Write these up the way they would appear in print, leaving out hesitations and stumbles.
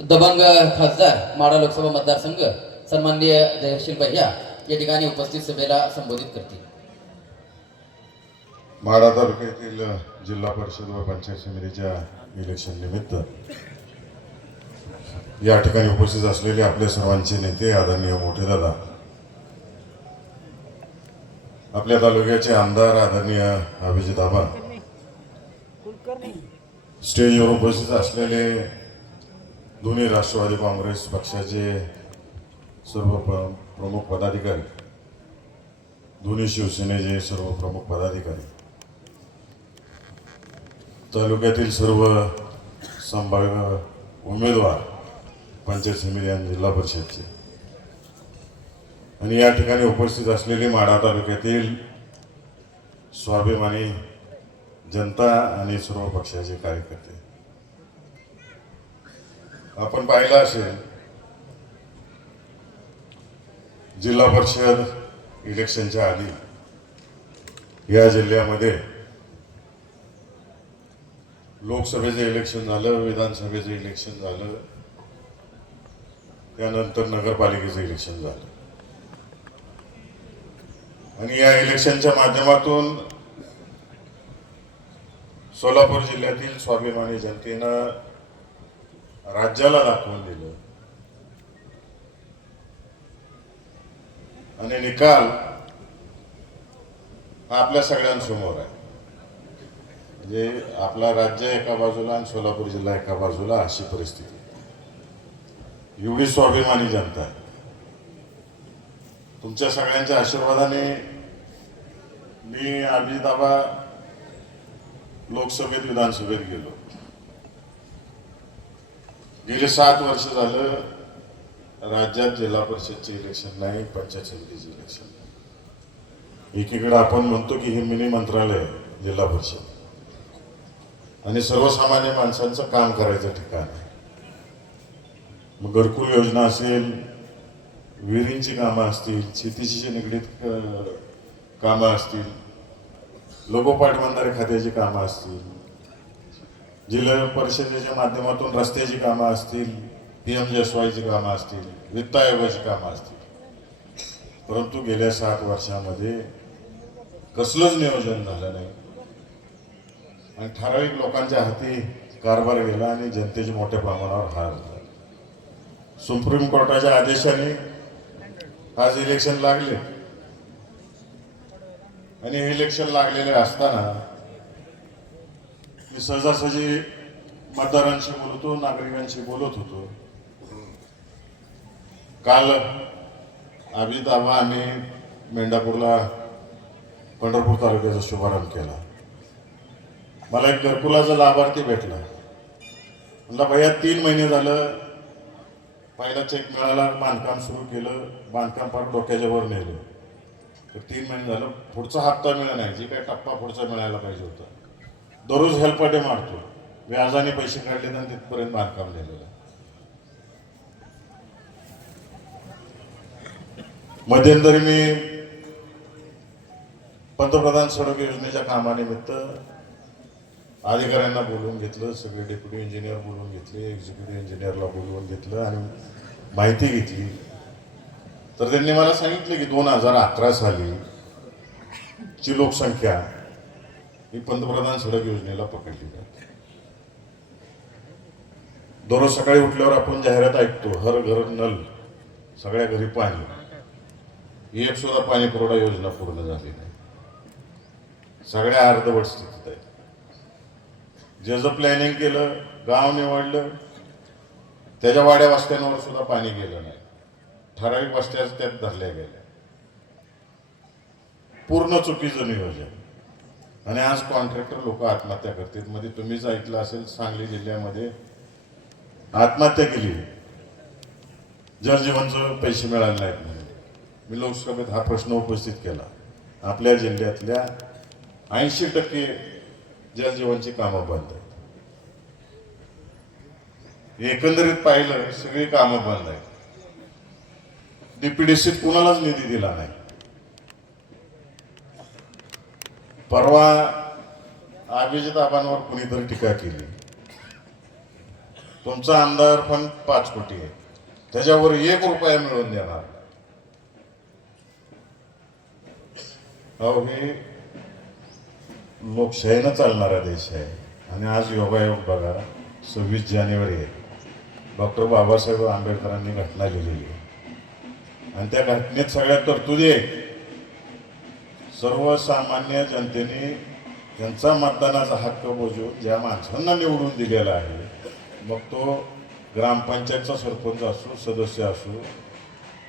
दबंग खासदार माढा लोकसभा मतदारसंघ सन्माननीय जयशील भैया या ठिकाणी उपस्थित सभेला संबोधित करतील. माढा तालुक्यातील जिल्हा परिषद व पंचायत समितीच्या इलेक्शन निमित्त या ठिकाणी उपस्थित असलेले आपले सर्वांचे नेते आदरणीय मोठे दादा, आपल्या तालुक्याचे आमदार आदरणीय अभिजित आबा, स्टेजवर उपस्थित असलेले दोन्ही राष्ट्रवादी काँग्रेस पक्षाचे सर्व प्रमुख पदाधिकारी, दोन्ही शिवसेनेचे सर्व प्रमुख पदाधिकारी, तालुक्यातील सर्व संभाव्य उमेदवार, पंचायत समिती आणि जिल्हा परिषदचे, आणि या ठिकाणी उपस्थित असलेले माढा तालुक्यातील स्वाभिमानी जनता आणि सर्व पक्षाचे कार्यकर्ते. आपण पाहिलं असेल, जिल्हा परिषद इलेक्शनच्या आधी या जिल्ह्यामध्ये लोकसभेचं इलेक्शन झालं, विधानसभेचं इलेक्शन झालं, त्यानंतर नगरपालिकेचं इलेक्शन झालं. आणि या इलेक्शनच्या माध्यमातून सोलापूर जिल्ह्यातील स्वाभिमानी जनतेनं राज्याला दाखवून दिलं आणि निकाल हा आपल्या सगळ्यांसमोर आहे. म्हणजे आपला राज्य एका बाजूला आणि सोलापूर जिल्हा एका बाजूला, अशी परिस्थिती. एवढी स्वाभिमानी जनता आहे. तुमच्या सगळ्यांच्या आशीर्वादाने मी अभिजित आबा लोकसभेत विधानसभेत गेलो. गेले 7 वर्ष झालं राज्यात जिल्हा परिषदचे इलेक्शन नाही, पंचायत समितीचे इलेक्शन नाही. एकीकडे आपण म्हणतो की हे मिनी मंत्रालय आहे जिल्हा परिषद, आणि सर्वसामान्य माणसांचं काम करायचं ठिकाण आहे. मग घरकुल योजना असेल, विहिरींची कामं असतील, शेतीशी निगडीत कामं असतील, लोकोपाट बंधारे खात्याची कामं असतील, जिल्हा परिषदेच्या माध्यमातून रस्त्याची कामं असतील, PMJSYची कामं असतील, वित्त आयोगाची कामं असतील, परंतु गेल्या 7 वर्षामध्ये कसलंच नियोजन झालं नाही. आणि ठराविक लोकांच्या हाती कारभार गेला आणि जनतेची मोठ्या प्रमाणावर हार झाला. सुप्रीम कोर्टाच्या आदेशाने आज इलेक्शन लागले, आणि हे इलेक्शन लागलेले असताना मी सहजासहजी मतदारांशी बोलतो, नागरिकांशी बोलत होतो. काल अभिजित आबा आम्ही मेंढापूरला पंढरपूर तालुक्याचा शुभारंभ केला. मला एक घरकुलाचा लाभार्थी भेटला. म्हणला भैया 3 महिने झालं, पहिला चेक मिळाला, बांधकाम सुरू केलं, बांधकाम फार डोक्याच्या वर नेलं, तर 3 महिने झालं पुढचा हप्ता मिळाला नाही, जी काही टप्पा पुढचा मिळायला पाहिजे होता. दररोज हेल्पडे मारतो, व्याजाने पैसे काढले आणि तिथपर्यंत बांधकाम नेलेलं. मध्यंतरी मी पंतप्रधान सडक योजनेच्या कामानिमित्त अधिकाऱ्यांना बोलवून घेतलं, सगळे डेप्युटी इंजिनियर बोलवून घेतले, एक्झिक्युटिव्ह इंजिनियरला बोलवून घेतलं आणि माहिती घेतली. तर त्यांनी मला सांगितलं की 2011 साली ची लोकसंख्या ही पंतप्रधान सडक योजनेला पकडली जाते. दररोज सकाळी उठल्यावर आपण जाहिरात ऐकतो, हर घर नल, सगळ्या घरी पाणी. एक सुद्धा पाणी पुरवठा योजना पूर्ण झाली नाही, सगळ्या अर्धवट स्थितीत आहे. ज्याचं प्लॅनिंग केलं, गाव निवडलं, त्याच्या वाड्या वस्त्यांवर सुद्धा पाणी गेलं नाही. ठराविक वस्त्याच त्यात धरल्या गेल्या. पूर्ण चुकीचं नियोजन. आणि आज कॉन्ट्रॅक्टर लोक आत्महत्या करतात. मध्ये तुम्हीच ऐकलं असेल, सांगली जिल्ह्यामध्ये आत्महत्या केली, जलजीवनचं पैसे मिळाले नाहीत म्हणून. मी लोकसभेत हा प्रश्न उपस्थित केला. आपल्या जिल्ह्यातल्या 80% जलजीवनची कामं बंद आहेत. एकंदरीत पाहिलं, सगळी कामं बंद आहेत. DPDCत कुणालाच निधी दिला नाही. परवा अभिजित आबांवर कुणीतरी टीका केली. तुमचा आमदार फंड 5 कोटी आहे, त्याच्यावर 1 रुपया मिळवून देणार. अहो, हे लोकशाहीनं चालणारा देश आहे. आणि आज योगायोग बघा, 26 जानेवारी आहे, डॉक्टर बाबासाहेब आंबेडकरांनी घटना लिहिलेली आहे आणि त्या घटनेत सगळ्या तरतुदी आहेत. सर्वसामान्य जनतेने त्यांचा मतदानाचा हक्क बजावून ज्या माणसांना निवडून दिलेला आहे, मग तो ग्रामपंचायतचा सरपंच असो, सदस्य असो,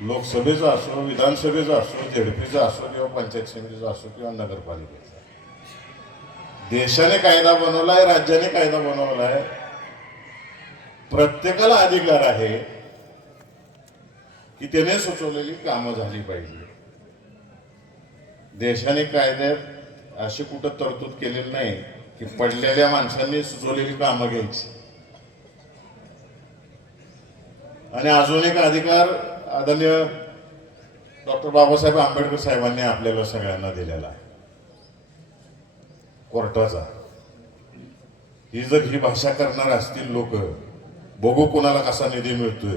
लोकसभेचा असो, विधानसभेचा असो, झेडपीचा असो किंवा पंचायत समितीचा असो किंवा नगरपालिकेचा, देशाने कायदा बनवलाय, राज्याने कायदा बनवलाय. प्रत्येकाला अधिकार आहे की त्याने सुचवलेली कामं झाली पाहिजे. देशाने कायद्यात अशी कुठं तरतूद केलेली नाही की पडलेल्या माणसांनी सुचवलेली कामं घ्यायची. आणि अजून एक अधिकार आदरणीय डॉक्टर बाबासाहेब आंबेडकर साहेबांनी आपल्याला सगळ्यांना दिलेला आहे, कोर्टाचा. ही जर ही भाषा करणार असतील लोक, बघू कोणाला कसा निधी मिळतोय,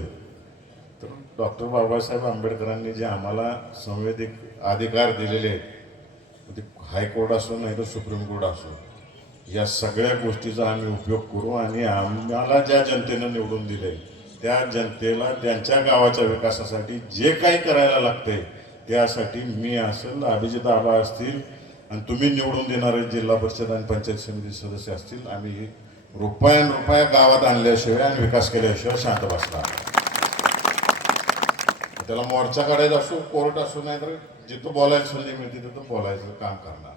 तर डॉक्टर बाबासाहेब आंबेडकरांनी जे आम्हाला संवैधानिक अधिकार दिलेले आहेत, ते हायकोर्ट असो नाही तर सुप्रीम कोर्ट असो, या सगळ्या गोष्टीचा आम्ही उपयोग करू आणि आम्हाला ज्या जनतेनं निवडून दिले त्या जनतेला त्यांच्या गावाच्या विकासासाठी जे काही करायला लागते त्यासाठी मी असेल, अभिजित आबा असतील आणि तुम्ही निवडून देणारे जिल्हा परिषद आणि पंचायत समिती सदस्य असतील, आम्ही रुपया गावात आणल्याशिवाय आणि विकास केल्याशिवाय शांत बसणार. त्याला मोर्चा काढायचा असो, कोर्ट असो, नाही तर जिथं बोलायची संधी मिळते तिथं बोलायचं काम करणार.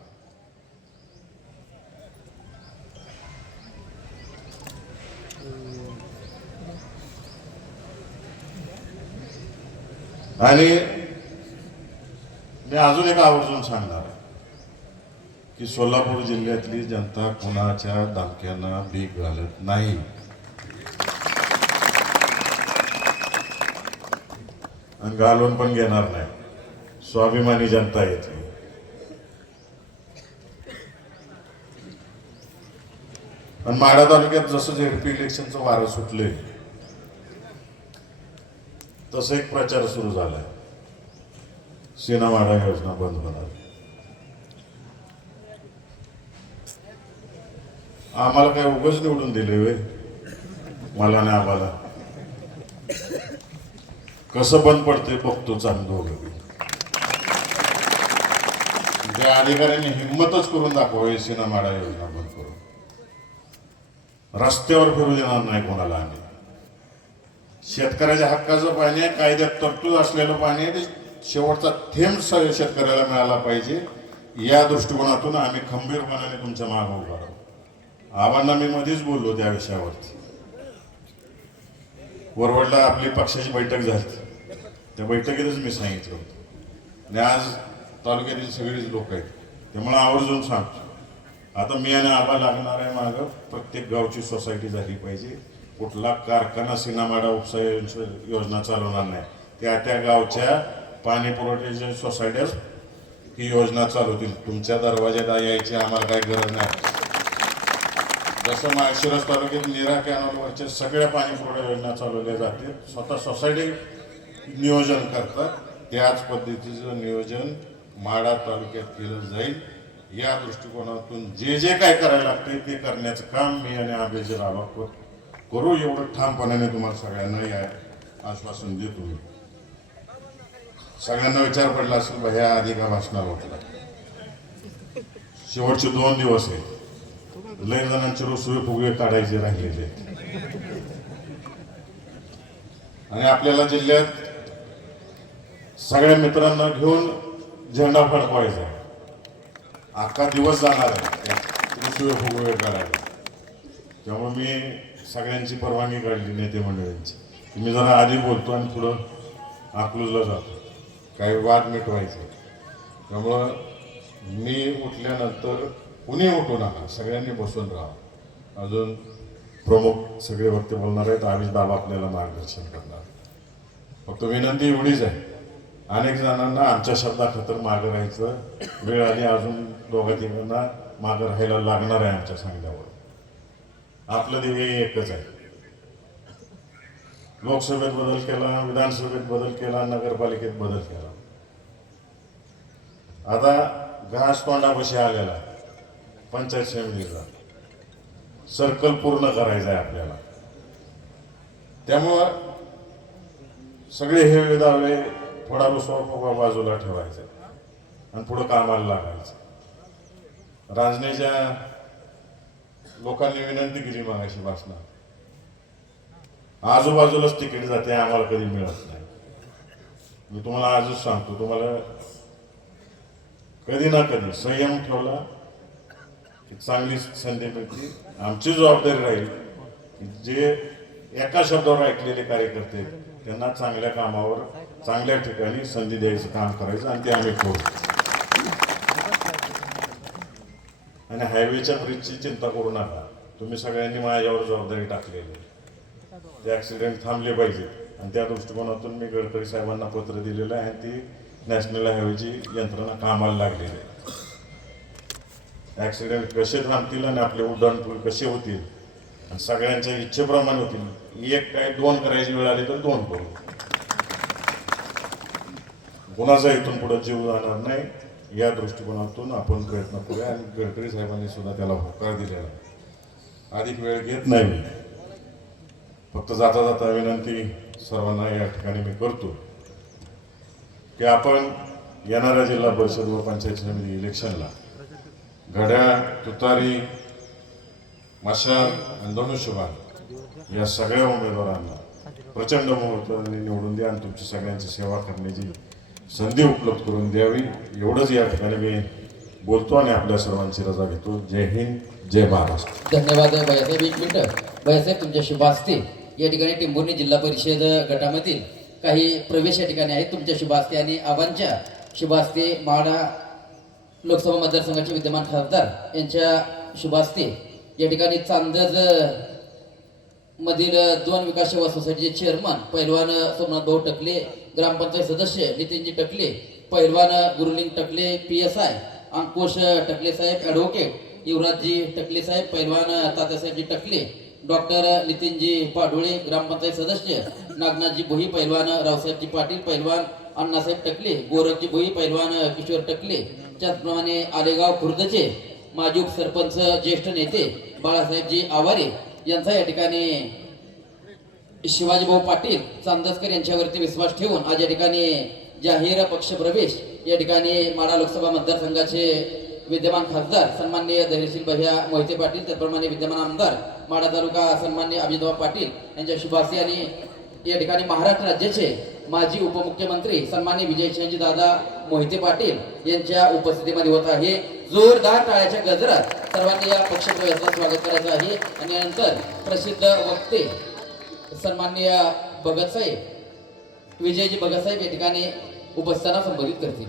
आणि मी अजून एक आवर्जून सांगणार की सोलापूर जिल्ह्यातली जनता कुणाच्या धमक्यांना भीक घालत नाही. आणि घालून पण घेणार नाही. स्वाभिमानी जनता येते. आणि माढा तालुक्यात जसं झेडपी इलेक्शनचं वारं सुटले तसं एक प्रचार सुरू झालाय, सीना माढा योजना बंद होणार. आम्हाला काय उगाच निवडून दिले वे, मला नाही आम्हाला. कसं बंद पडते बघतो चांगलं. त्या अधिकाऱ्यांनी हिंमतच करून दाखवावी, सीना माढा योजना बंद करून. रस्त्यावर फिरू देणार नाही कोणाला आम्ही. शेतकऱ्याच्या हक्काचं पाणी आहे, कायद्यात तरतूद असलेलं पाणी आहे, ते शेवटचा थेंब शेतकऱ्याला मिळाला पाहिजे. या दृष्टिकोनातून आम्ही खंबीरपणाने तुमच्या मागे उभा राहू. आव्हांना मी मध्येच बोललो त्या विषयावरती. वरवडला आपली पक्षाची बैठक झाली, त्या बैठकीतच मी सांगितलं होतं. आणि आज तालुक्यातील सगळीच लोक आहेत, त्यामुळे आवर्जून सांगतो, आता मी आणि आबा लागणार आहे मागं. प्रत्येक गावची सोसायटी झाली पाहिजे. कुठला कारखाना सीनामाडा उपसा योजना चालवणार नाही. त्या गावच्या पाणी पुरवठ्याच्या सोसायट्याच ही योजना चालवतील. तुमच्या दरवाज्यात यायची आम्हाला काही गरज नाही. जसं माळशिरस तालुक्यात नीरा कॅनलवरच्या सगळ्या पाणी पुरवठा योजना चालवल्या जातील, स्वतः सोसायटी नियोजन करतात. त्याच पद्धतीचं नियोजन माढा तालुक्यात केलं जाईल. या दृष्टिकोनातून जे जे काय करायला लागते ते करण्याचं काम मी आणि अभिजित आबा करू, एवढं ठामपणाने तुम्हाला सगळ्यांना या आश्वासन देतो. मी सगळ्यांना विचार पडला असेल, भैया आधी का भाषणाला होता. शेवटचे 2 दिवस आहेत, लय जणांचे रुसवे फुगवे काढायचे राहिलेले आहेत. आणि आपल्याला जिल्ह्यात सगळ्या मित्रांना घेऊन झेंडा फडकवायचा. अख्खा दिवस जाणार आहे रुसवे फुगवे काढायला. त्यामुळे मी सगळ्यांची परवानगी काढली, नेते मंडळींची. मी जरा आधी बोलतो आणि पुढं अकलूजला जातो, काही वाद मिटवायचे. त्यामुळं मी उठल्यानंतर कुणी उठू नका, सगळ्यांनी बसून राहा. अजून प्रमुख सगळे वक्ते बोलणार आहेत, अभिजित आबा आपल्याला मार्गदर्शन करणार. फक्त विनंती एवढीच आहे, अनेक जणांना आमच्या शब्दाखातर मागं राहायचं वेळ आली. अजून 2-3 मागं राहायला लागणार आहे आमच्या सांगण्यावर. आपलं ध्येय एकच आहे, लोकसभेत बदल केला, विधानसभेत बदल केला, नगरपालिकेत बदल केला. आता घास तोंडापाशी आलेला आहे. पंचायत समितीचा सर्कल पूर्ण करायचं आहे आपल्याला. त्यामुळं सगळे हे दावे थोडा रुसवा बाजूला ठेवायचे आणि पुढं कामाला लागायचं. रांजणेच्या लोकांनी विनंती केली मागाशी भाषणात, आजूबाजूलाच तिकीट जाते, आम्हाला कधी मिळत नाही. मी तुम्हाला आजच सांगतो, तुम्हाला कधी ना कधी संयम ठेवला की चांगली संधी मिळते. आमची जबाबदारी राहील की जे एका शब्दावर ऐकलेले कार्यकर्ते त्यांना चांगल्या कामावर चांगल्या ठिकाणी संधी द्यायचं काम करायचं आणि ते आम्ही करू. आणि हायवेच्या ब्रिजची चिंता करू नका. तुम्ही सगळ्यांनी माझ्यावर जबाबदारी टाकलेली आहे. ते ॲक्सिडेंट थांबले पाहिजे आणि त्या दृष्टिकोनातून मी गडकरी साहेबांना पत्र दिलेलं आहे आणि ती नॅशनल हायवेची यंत्रणा कामाला लागलेली आहे. ॲक्सिडेंट कसे थांबतील आणि आपले उड्डाणपूल कसे होतील आणि सगळ्यांच्या इच्छेप्रमाणे होतील. एक काय 2 करायची वेळ आली तर 2 करू. कुणाचा इथून पुढे जीव जाणार नाही या दृष्टिकोनातून आपण प्रयत्न करूया. आणि गडकरी साहेबांनी सुद्धा त्याला होकार दिलेला आहे. अधिक वेळ घेत नाही मी. फक्त जाता जाता विनंती सर्वांना या ठिकाणी मी करतो की आपण येणाऱ्या जिल्हा परिषद व पंचायत समिती इलेक्शनला घड्याळ, तुतारी, मशाल आणि धनुष्यबाण या सगळ्या उमेदवारांना प्रचंड बहुमताने निवडून द्या आणि तुमची सगळ्यांची सेवा करण्याची संधी उपलब्ध करून द्यावी. एवढंच या ठिकाणी मी बोलतो आणि आपल्या सर्वांची रजा घेतो. जय हिंद, जय महाराष्ट्र. धन्यवाद भैयासाहेब. 1 मिनिट भैयासाहेब, तुमच्या शुभ हस्ते या ठिकाणी टेंभुर्णी जिल्हा परिषद गटामधील काही प्रवेश या ठिकाणी आहेत. तुमच्या शुभ हस्ते आणि आबांच्या शुभ हस्ते माढा लोकसभा मतदारसंघाचे विद्यमान खासदार यांच्या शुभ हस्ते या ठिकाणी चांदज मधील 2 विकास सेवा सोसायटीचे चेअरमन पैलवान सोमनाथ भाऊ टकले, ग्रामपंचायत सदस्य नितीनजी टकले, पैलवान गुरुलिंग टकले, PSI अंकुश टकले साहेब, ॲडव्होकेट युवराजजी टकले साहेब, पैलवान तात्यासाहेबजी टकले, डॉक्टर नितीनजी पाडोळे, ग्रामपंचायत सदस्य नागनाथजी भोई, पैलवान रावसाहेबजी पाटील, पैलवान अण्णासाहेब टकले, गोरखजी भोई, पैलवान किशोर टकले. त्याचप्रमाणे आलेगाव खुर्दचे माजी उपसरपंच ज्येष्ठ नेते बाळासाहेबजी आवारे यांचा या ठिकाणी शिवाजीभाऊ पाटील चांदसकर यांच्यावरती विश्वास ठेवून आज या ठिकाणी जाहीर पक्षप्रवेश या ठिकाणी माढा लोकसभा मतदारसंघाचे विद्यमान खासदार सन्माननीय धैर्यशील भैया मोहिते पाटील, त्याचप्रमाणे विद्यमान आमदार माढा तालुका सन्माननीय अभिजितभाऊ पाटील यांच्या शुभ हस्ते आणि या ठिकाणी महाराष्ट्र राज्याचे माजी उपमुख्यमंत्री सन्माननीय विजयचंद्रजी दादा मोहिते पाटील यांच्या उपस्थितीमध्ये होत आहे. जोरदार टाळ्याच्या गजरात सर्वांनी या पक्षप्रवेशाचं स्वागत करायचं आहे. आणि यानंतर प्रसिद्ध वक्ते सन्माननीय भगतसाहेब, विजयजी भगतसाहेब या ठिकाणी उपस्थितांना संबोधित करतील.